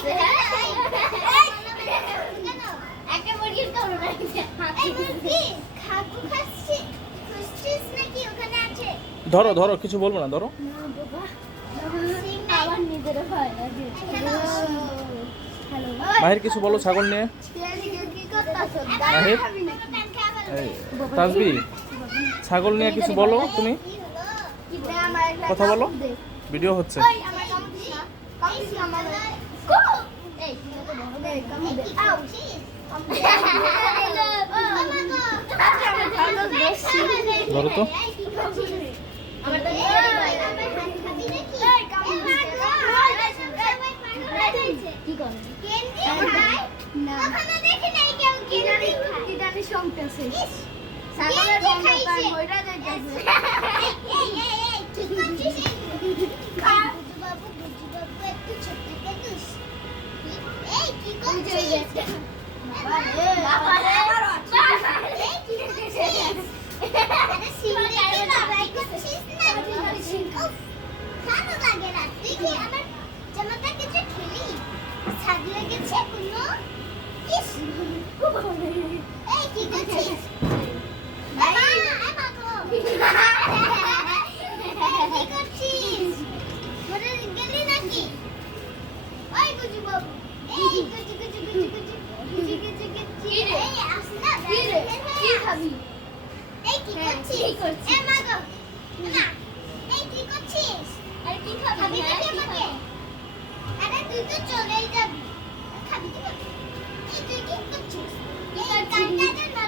আছে একটা মুরগির করোনা এই মুরগি খাকু খাচ্ছি খুশছিস নাকি ওখানে আছে ধরো ধরো কিছু বলবো না ধরো না বাবা আমার নিজের ভয় লাগে হ্যালো মাহির কিছু বলো ছাগল নিয়ে কি করতেছো মাহির এই, তাসবি ছাগল নিয়ে কিছু বলো তুমি কথা বলো ভিডিও হচ্ছে ধরো তো ছাগলের গন্ধ পায় মইরা যাইতেছে ঠিক করছিস বাবু একটু ছোট কেটুস এই কি করছিস বাবা রে এই কি করছিস আরে সিঙ্গেল বাবাই করছিস না ভালো লাগে না দেখি আমার জামাটা কিছু খেলি ছাদ লেগেছে কোনো ইস এই কি করছিস বাবা এ মাগো কি করছিস মরে গেলি নাকি ওই গুজু বাবু এই গুজু গুজু গুজু গুজু গুজু গুজু গুজু এই আসনা কি রে কি খাবি এই কি করছিস এ মাগো না এই কি করছিস আরে কি খাবি নাকি আমাকে আরে তুই তো চলেই যাবি খাবি কি এই তুই কি করছিস এই কাঁটাটা